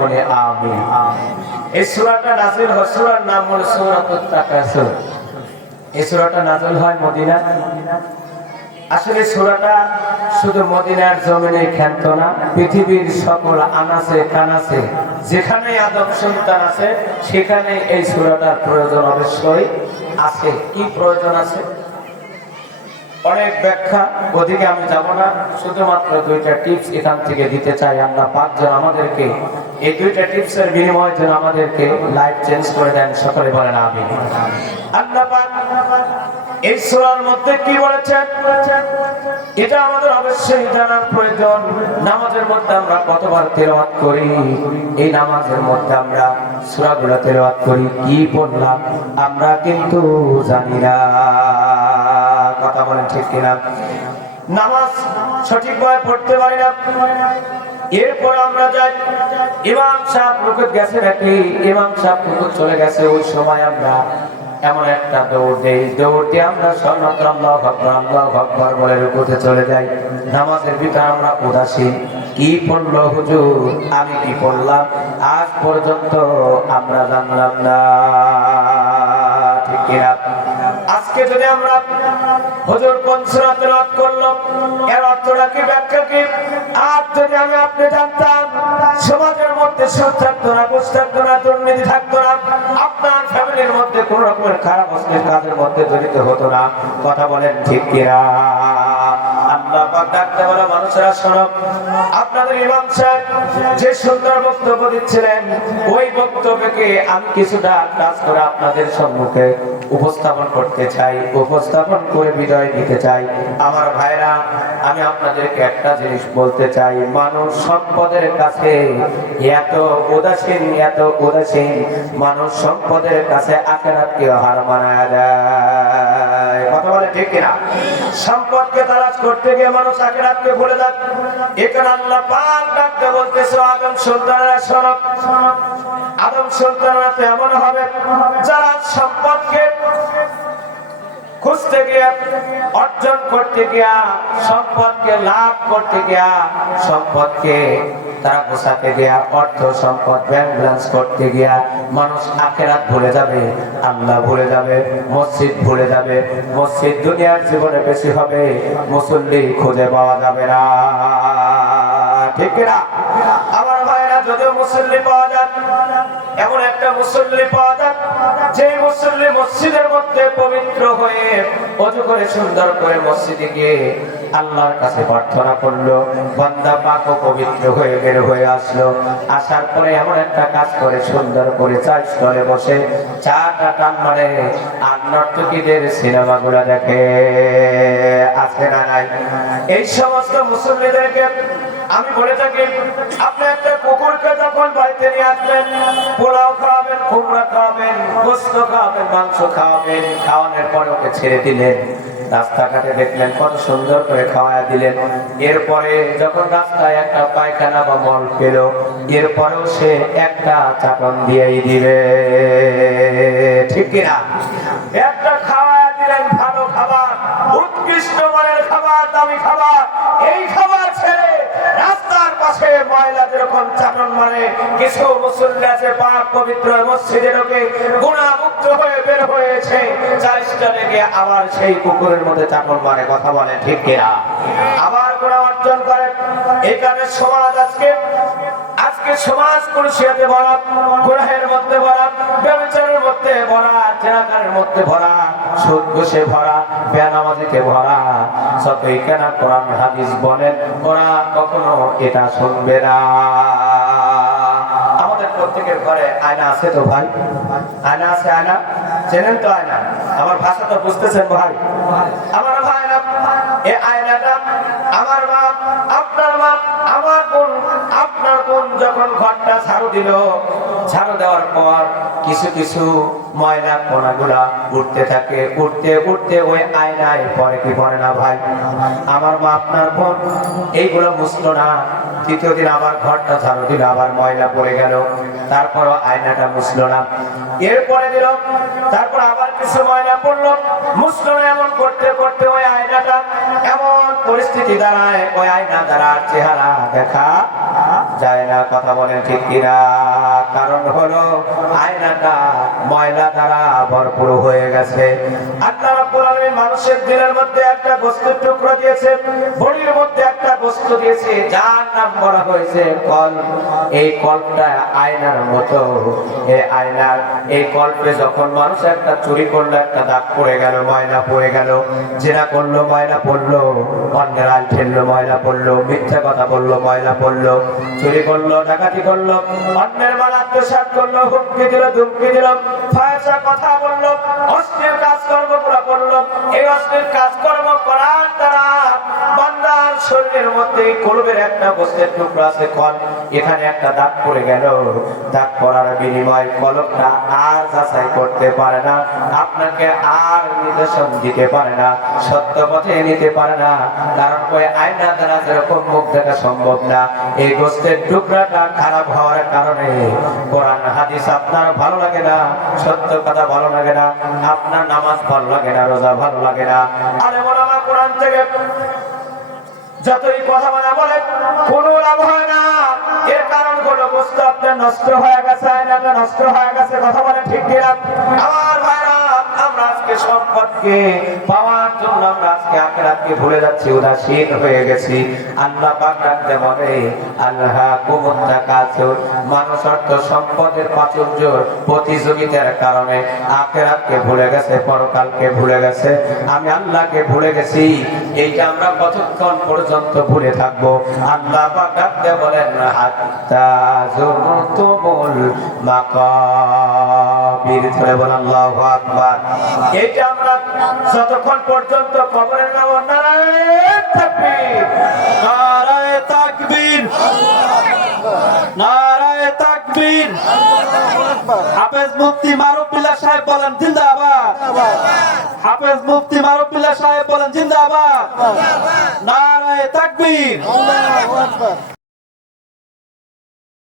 বলে আমিন। এই সূরাটা নাযিল হয়, সূরার নাম হলো সূরাতুত তাকাসুর। এই সূরাটা নাযিল হয় মদিনায়। আসলে সূরাটা শুধু মদিনার জমিনে ক্ষান্ত না, পৃথিবীর সকল আনাচে কানাচে যেখানে আদম সন্তান আছে সেখানে এই সূরাটার প্রয়োজন অবশ্যই আছে। কি প্রয়োজন আছে? অনেক ব্যাখ্যা, ওদিকে আমি যাব না, শুধুমাত্র দুইটা টিপস এখান থেকে দিতে চাই। আল্লাহ পাক যেন আমাদেরকে এই দুইটা টিপসের বিনিময়ে যেন আমাদেরকে লাইফ চেঞ্জ করে দেন, সকলে বলেন আমিন। আল্লাহ পাক এই সূরার মধ্যে কি বলেছেন এটা আমাদের অবশ্যই জানার প্রয়োজন। নামাজের মধ্যে আমরা কতবার তেলাওয়াত করি, এই নামাজের মধ্যে আমরা সূরাগুলো তেলাওয়াত করি, কি পড়লাম আমরা কিন্তু জানি না। কথা বলেন ঠিক কিনা? নামাজ সঠিকভাবে পড়তে পারি না। এরপর আমরা যাই, ইমাম সাহেব রুকুতে গেছে নাকি, ইমাম সাহেব রুকুতে চলে গেছে, ওই সময় আমরা এমন একটা দৌড় দেই, দৌড় দিয়ে আমরা আল্লাহু আকবার আল্লাহু আকবার বলে রুকুতে চলে যাই। নামাজের ভিতরে আমরা উদাসীন। কি পড়লো হুজুর, আমি কি পড়লাম আজ পর্যন্ত আমরা জানলাম না। ঠিক কিনা? আজকে যদি আমরা হুজুর কোন সূরা তেলাওয়াত করলো এর অর্থটা কি, ব্যাখ্যা কি, আজ যদি আমি আপনি জানতাম সমাজের মধ্যে সুদ থাকতো না, ঘুষ থাকতো না, দুর্নীতি থাকতো না, আপনার ফ্যামিলির মধ্যে কোন রকমের খারাপ অশ্লীল কাজের মধ্যে জড়িত হতো না। কথা বলেন ঠিক কিনা? আল্লাহ পাক ডাকতে বলা মানুষেরা শোনো, আপনাদের ইমাম সাহেব যে সুন্দর বক্তব্য দিচ্ছিলেন ওই বক্তব্যকে আমি কিছুটা কাজ করে আপনাদের সম্মুখে উপস্থাপন করতে চাই, উপস্থাপন করে বিদায় দিতে চাই। আমার ভাইরা, আমি আপনাদেরকে একটা জিনিস বলতে চাই, মানুষ সম্পদের কাছে এত উদাসীন, এত উদাসীন, মানুষ সম্পদের কাছে আখিরাতকে হার মানায় দেয়। কথা বলে ঠিক কিনা? সম্পদকে তালাশ করতে গিয়ে মানুষ আখিরাতকে ভুলে যায়। এখানে আল্লাহ পাক ডাকতে বলতেছে, আদম সন্তানেরা শোনো, আদম সন্তানেরা তো এমন হবে যারা সম্পদকে খুঁজতে গিয়া, অর্জন করতে গিয়া, সম্পদকে লাভ করতে গিয়া, সম্পদকে তারা গোছাতে গিয়া, অর্থ সম্পদ ব্যাংক ব্যালেন্স করতে গিয়া মানুষ আখিরাত ভুলে যাবে, আল্লাহ ভুলে যাবে, মসজিদ ভুলে যাবে। মসজিদ দুনিয়ার জীবনে বেশি হবে, মুসল্লি খুঁজে পাওয়া যাবে না। ঠিক কিনা? আমার ভাইরা, যদিও মুসল্লি পাওয়া যায়, এমন একটা মুসল্লি পাওয়া যায় যে মুসল্লি মসজিদের মধ্যে পবিত্র হয়ে ওযু করে সুন্দর করে মসজিদে গিয়ে আল্লাহর কাছে প্রার্থনা করলো, বান্দা পাক ও পবিত্র হয়ে বের হয়ে আসলো। আসার পরে এমন একটা কাজ করে সুন্দর করে চার স্থলে বসে চাটা টান মারে আর নর্তকীদের সিনেমাগুলো দেখে। আছে না নাই? এই সমস্ত মুসল্লিদেরকে আমি বলে থাকি, আপনি একটা কুকুরকে যখন বাড়িতে নিয়ে আসবেন, পোলাও খাওয়াবেন, কুমড়া খাওয়াবেন, গোশত খাওয়াবেন, মাংস খাওয়াবেন, খাওয়ানোর পরে ওকে ছেড়ে দিলেন, রাস্তাঘাটে দেখলেন কত সুন্দর করে খাওয়া দিলেন। এরপরে যখন রাস্তায় একটা পায়খানা বা মল পেল, এরপরেও সে একটা চাটন দিয়েই দিবে। ঠিক কিনা? একটা খাওয়া দিলেন, ভালো খাবার, উৎকৃষ্ট মানের খাবার, দামি খাবার, এই খাবার ছেড়ে রাস্তার পাশে ময়লা যেরকম চাটন মানে, কিছু মুসল্লি আছে পাক পবিত্র মসজিদে ঢোকে গুনাহ মুক্ত হয়ে বের হয়েছে, চারিষ্টা লেগে আবার সেই কুকুরের মধ্যে চাটন মারে। কথা বলে ঠিক কিনা? আবার গুনাহ অর্জন করে। এখানে সমাজ আজকে সমাজ কুলসিয়াতে ভরা, গুনাহের মধ্যে ভরা, ব্যভিচারের মধ্যে ভরা, জেনাকারের মধ্যে ভরা, সুদ ঘুষে ভরা, বেনামাজিতে ভরা। যতই কেনা কোরআন হাদিস বলেন, ওরা কখনো এটা শুনবে না। আমাদের প্রত্যেকের ঘরে আয়না আছে তো ভাই? আয়না আছে? আয়না চেনেন তো? আয়না, আমার ভাষা তো বুঝতেছেন ভাই? আমার ভাই না, এই আয়নাটা আমার মা, আপনার মা, আমার বোন, আপনার বোন যখন ঘরটা ঝাড়ু দিল, ঝাড়ু দেওয়ার পর কিছু কিছু ময়লা কণাগুলা উঠতে থাকে, উঠতে উঠতে ওই আয়নায় পরে কি পড়ে না ভাই? আমার মা, আপনার বোন এইগুলো মুছলো না, তৃতীয় দিন আবার ঘরটা ঝাড়ু দিল, আবার ময়লা পড়ে গেল, তারপরও আয়নাটা মুছলো না। এরপরে দিল, তারপর আবার কিছু ময়লা পড়লো, মুছলো না। এমন করতে করতে ওই আয়নাটা এমন পরিস্থিতি দাঁড়ায়, ওই আয়না দ্বারা চেহারা দেখা যায় না। কথা বলেন ঠিক কিনা? কারণ হলো আয়নাটা ময়লা দ্বারা ভরপুর হয়ে গেছে। আল্লাহ রাব্বুল আলামিন মানুষের দিলের মধ্যে একটা বস্তুর টুকরো দিয়েছে, বডির মধ্যে একটা বস্তু দিয়েছে, যার নাম বলা হয়েছে কল্ব। এই কল্পটা আয়নার মতো। এই আয়নার এই কল্পে যখন মানুষ একটা চুরি করলো, একটা দাগ পড়ে গেল, ময়লা পড়ে গেল, জেনা করলো ময়লা পড়লো, অন্যের আল ঠেললো ময়লা পড়লো, মিথ্যা কথা বললো ময়লা পড়লো, চুরি করলো, ডাকাতি করলো, অন্যের মাল আত্মসাৎ করলো, হুমকি দিল, ধুমকি দিল, ফায়সা কথা বললো, অশ্লীল কাজকর্ম করলো। এই অশ্লীল কাজকর্ম করার দ্বারা বান্দার শরীরের মধ্যে কলবের একটা বস্তুর টুকরা আছে কল্ব, এখানে একটা দাগ পড়ে গেল। দাগ পড়ার বিনিময় কলবটা আর যাচাই করতে পারে না, আপনাকে আর নির্দেশন দিতে পারে না, সত্য পথে নিতে পারে না। কারণ ওই আয়না দ্বারা যেরকম মুখ দেখা সম্ভব না, এই গোস্তের টুকরাটা খারাপ হওয়ার কারণে কোরআন হাদিস আপনার ভালো লাগে না, সত্য কথা ভালো লাগে না, আপনার নামাজ ভালো লাগে না, রোজা ভালো লাগে না। আরে বলো আমার কোরআন থেকে যতই কথা বলে কোনো লাভ হয় না। এর কারণ হলো বস্তু আপনার নষ্ট হয়ে গেছে, আয়নাটা নষ্ট হয়ে গেছে। কথা বলে ঠিক কিনা? আমার ভাইরা, আমরা আজকে সম্পদকে পাওয়ার জন্য আমরা আজকে আখিরাতকে ভুলে যাচ্ছি, উদাসীন হয়ে গেছি। আল্লাহ পাক ডাকতে বলে আল্লাহকুমুত তাকাসুর, মানুষ অর্থ সম্পদের প্রাচুর্যের প্রতিযোগিতার কারণে আখিরাতকে ভুলে গেছে, পরকালকে ভুলে গেছে, আমি আল্লাহকে ভুলে গেছি। এইটা আমরা কতক্ষণ পর্যন্ত ভুলে থাকবো? আল্লাহ পাক ডাকতে বলেন হাত্তা যুরতুমুল মাকাবির। ধরে বলেন আল্লাহু আকবার। এইটা আমরা যতক্ষণ পর্যন্ত কবরের নারায়ে তাকবীর, নারায়ে তাকবীর, নারায়ে তাকবীর। হাফেজ মুফতি মারুফ বিল্লাহ সাহেব বলেন জিন্দাবাদ। হাফেজ মুফতি মারুফ বিল্লাহ সাহেব বলেন জিন্দাবাদ। নারায়ে তাকবীর।